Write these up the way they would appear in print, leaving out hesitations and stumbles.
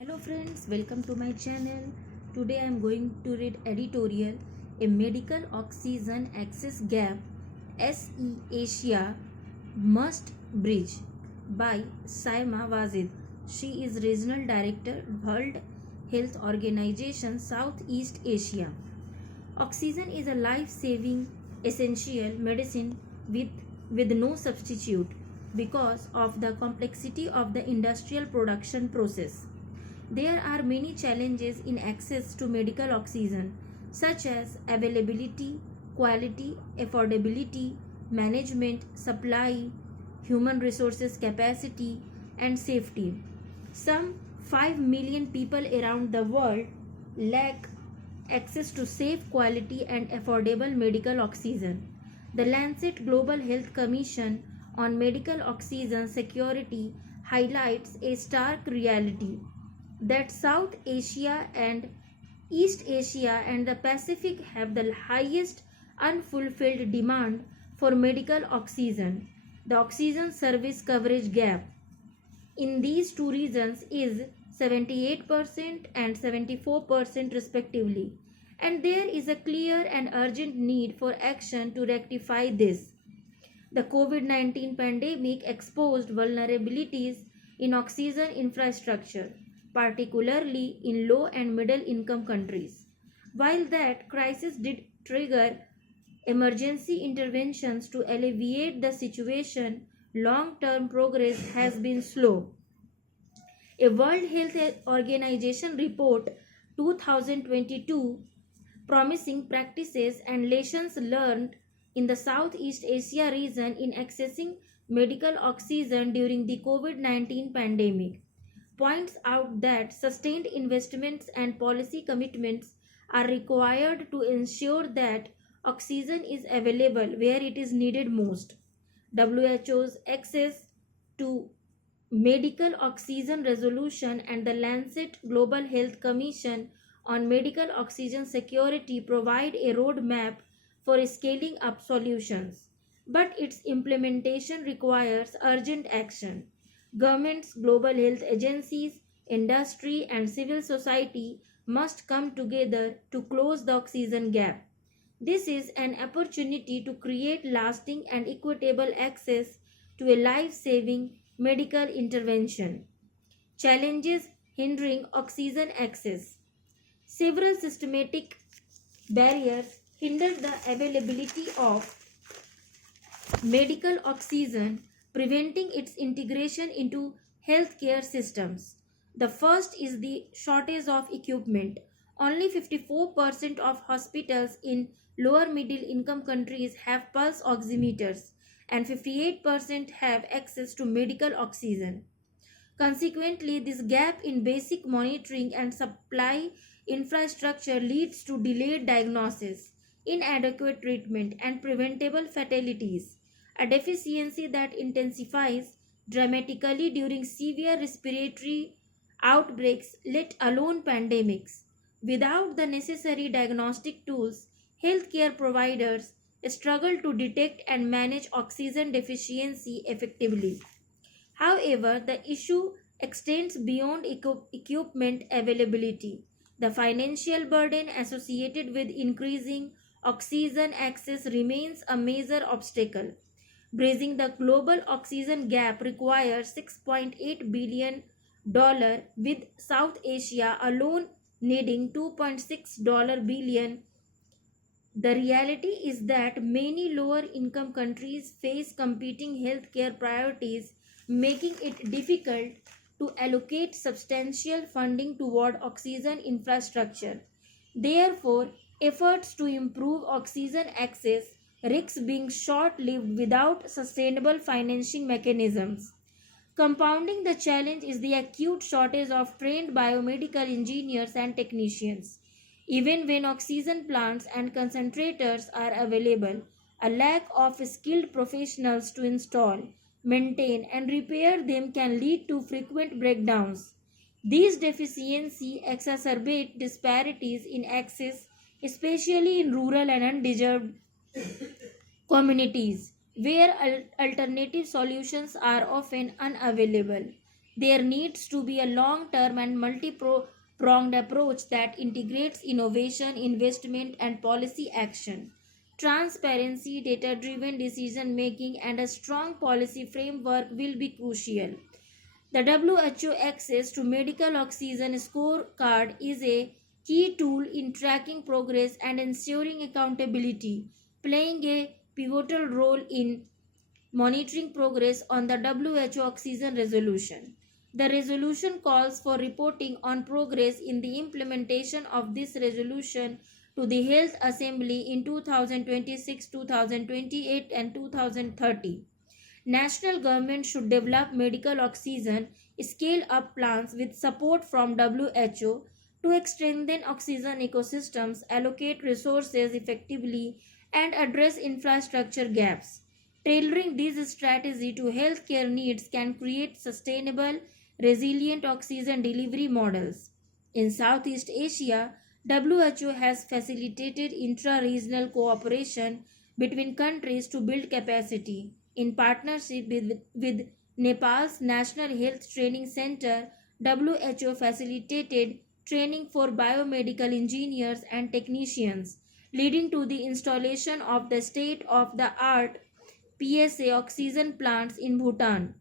Hello friends, welcome to my channel. Today I am going to read editorial A Medical Oxygen Access Gap SE Asia Must Bridge by Saima Wazid. She is Regional Director, World Health Organization, Southeast Asia. Oxygen is a life-saving essential medicine with no substitute because of the complexity of the industrial production process. There are many challenges in access to medical oxygen, such as availability, quality, affordability, management, supply, human resources capacity, and safety. Some 5 million people around the world lack access to safe, quality, and affordable medical oxygen. The Lancet Global Health Commission on medical oxygen security highlights a stark reality that South Asia and East Asia and the Pacific have the highest unfulfilled demand for medical oxygen. The oxygen service coverage gap in these two regions is 78% and 74% respectively, and there is a clear and urgent need for action to rectify this. The COVID-19 pandemic exposed vulnerabilities in oxygen infrastructure, particularly in low and middle income countries. While that crisis did trigger emergency interventions to alleviate the situation, long-term progress has been slow. A World Health Organization report 2022 promising practices and lessons learned in the Southeast Asia region in accessing medical oxygen during the COVID-19 pandemic points out that sustained investments and policy commitments are required to ensure that oxygen is available where it is needed most. WHO's access to medical oxygen resolution and the Lancet Global Health Commission on medical oxygen security provide a roadmap for scaling up solutions, but its implementation requires urgent action. Governments, global health agencies, industry, and civil society must come together to close the oxygen gap. This is an opportunity to create lasting and equitable access to a life-saving medical intervention. Challenges hindering oxygen access. Several systematic barriers hinder the availability of medical oxygen, preventing its integration into healthcare systems. The first is the shortage of equipment. Only 54% of hospitals in lower middle income countries have pulse oximeters and 58% have access to medical oxygen. Consequently, this gap in basic monitoring and supply infrastructure leads to delayed diagnosis, inadequate treatment, and preventable fatalities, a deficiency that intensifies dramatically during severe respiratory outbreaks, let alone pandemics. Without the necessary diagnostic tools, healthcare providers struggle to detect and manage oxygen deficiency effectively. However, the issue extends beyond equipment availability. The financial burden associated with increasing oxygen access remains a major obstacle. Bridging the global oxygen gap requires $6.8 billion, with South Asia alone needing $2.6 billion. The reality is that many lower income countries face competing healthcare priorities, making it difficult to allocate substantial funding toward oxygen infrastructure. Therefore, efforts to improve oxygen access risk being short-lived without sustainable financing mechanisms. Compounding the challenge is the acute shortage of trained biomedical engineers and technicians. Even when oxygen plants and concentrators are available, a lack of skilled professionals to install, maintain, and repair them can lead to frequent breakdowns. These deficiencies exacerbate disparities in access, especially in rural and undeserved communities where alternative solutions are often unavailable. There needs to be a long-term and multi-pronged approach that integrates innovation, investment, and policy action. Transparency, data-driven decision-making, and a strong policy framework will be crucial. The WHO Access to Medical Oxygen Scorecard is a key tool in tracking progress and ensuring accountability, playing a pivotal role in monitoring progress on the WHO oxygen resolution. The resolution calls for reporting on progress in the implementation of this resolution to the Health Assembly in 2026, 2028, and 2030. National government should develop medical oxygen scale up plans with support from WHO to strengthen oxygen ecosystems, allocate resources effectively, and address infrastructure gaps. Tailoring this strategy to healthcare needs can create sustainable, resilient oxygen delivery models. In Southeast Asia, WHO has facilitated intra-regional cooperation between countries to build capacity. In partnership with Nepal's National Health Training Center, WHO facilitated training for biomedical engineers and technicians, leading to the installation of the state of the art PSA oxygen plants in Bhutan.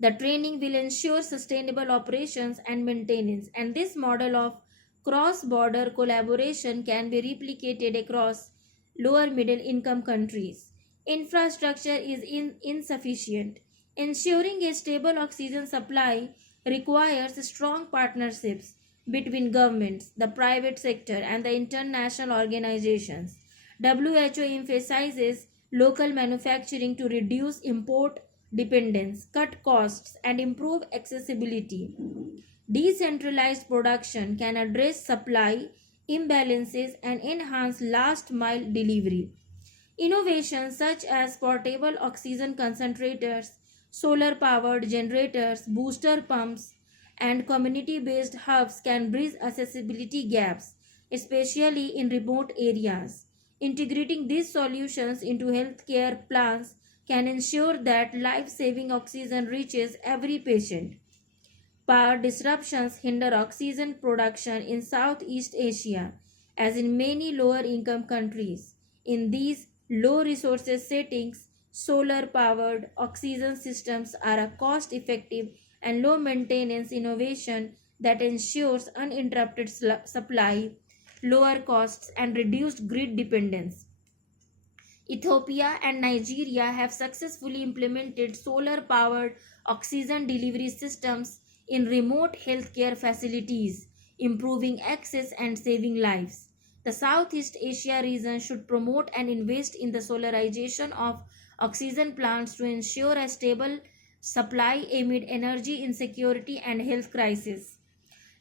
The training will ensure sustainable operations and maintenance, and this model of cross border collaboration can be replicated across lower middle income countries. Infrastructure is insufficient. Ensuring a stable oxygen supply requires strong partnerships between governments, the private sector, and the international organizations. WHO emphasizes local manufacturing to reduce import dependence, cut costs, and improve accessibility. Decentralized production can address supply imbalances and enhance last mile delivery. Innovations such as portable oxygen concentrators, solar powered generators, booster pumps, and community based hubs can bridge accessibility gaps, especially in remote areas. Integrating these solutions into healthcare plans can ensure that life saving oxygen reaches every patient. Power disruptions hinder oxygen production in Southeast Asia, as in many lower income countries. In these low resources settings, solar powered oxygen systems are a cost effective and low maintenance innovation that ensures uninterrupted supply, lower costs, and reduced grid dependence. Ethiopia and Nigeria have successfully implemented solar powered oxygen delivery systems in remote healthcare facilities, improving access and saving lives. The Southeast Asia region should promote and invest in the solarization of oxygen plants to ensure a stable supply amid energy insecurity and health crisis.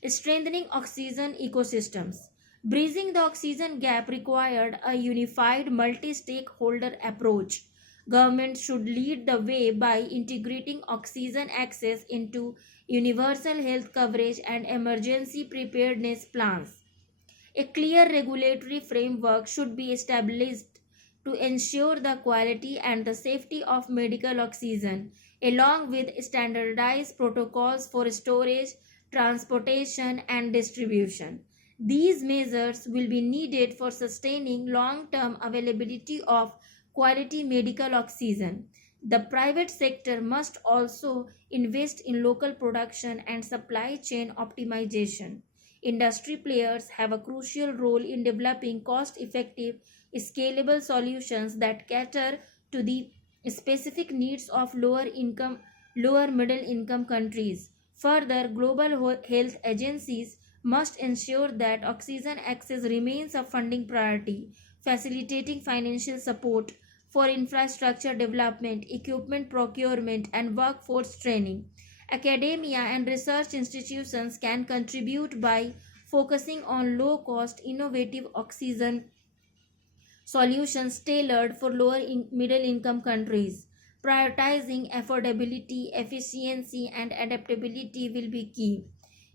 Strengthening oxygen ecosystems. Bridging the oxygen gap required a unified multi-stakeholder approach. Governments should lead the way by integrating oxygen access into universal health coverage and emergency preparedness plans. A clear regulatory framework should be established to ensure the quality and the safety of medical oxygen, along with standardized protocols for storage, transportation, and distribution. These measures will be needed for sustaining long term availability of quality medical oxygen. The private sector must also invest in local production and supply chain optimization. Industry players have a crucial role in developing cost effective, scalable solutions that cater to the specific needs of lower middle income countries. Further, global health agencies must ensure that oxygen access remains a funding priority, facilitating financial support for infrastructure development, equipment procurement, and workforce training. Academia and research institutions can contribute by focusing on low cost, innovative oxygen solutions tailored for middle income countries. Prioritizing affordability, efficiency, and adaptability will be key.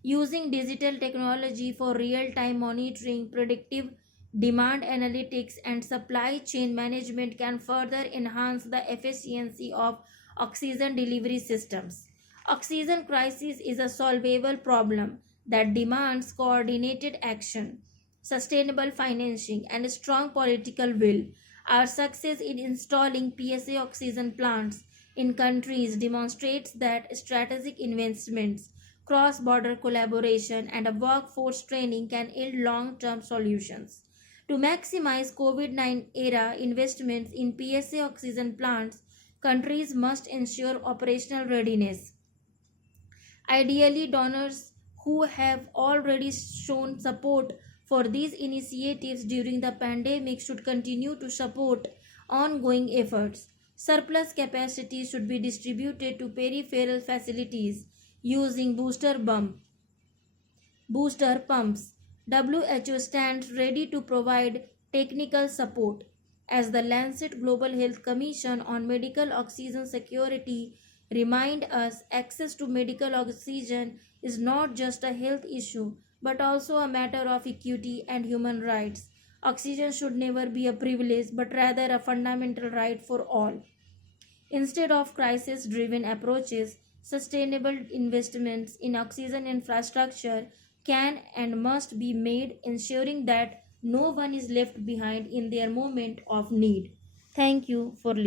Using digital technology for real time monitoring, predictive demand analytics, and supply chain management can further enhance the efficiency of oxygen delivery systems. Oxygen crisis is a solvable problem that demands coordinated action, sustainable financing, and a strong political will. Our success in installing PSA oxygen plants in countries demonstrates that strategic investments, cross border collaboration, and a workforce training can yield long term solutions. To maximize COVID 19 era investments in PSA oxygen plants, countries must ensure operational readiness. Ideally, donors who have already shown support for these initiatives during the pandemic should continue to support ongoing efforts. Surplus capacity should be distributed to peripheral facilities using booster pumps. WHO stands ready to provide technical support. As the Lancet Global Health Commission on Medical Oxygen Security remind us, access to medical oxygen is not just a health issue but also a matter of equity and human rights. Oxygen should never be a privilege but rather a fundamental right for all. Instead of crisis driven approaches, sustainable investments in oxygen infrastructure can and must be made, ensuring that no one is left behind in their moment of need. Thank you for listening.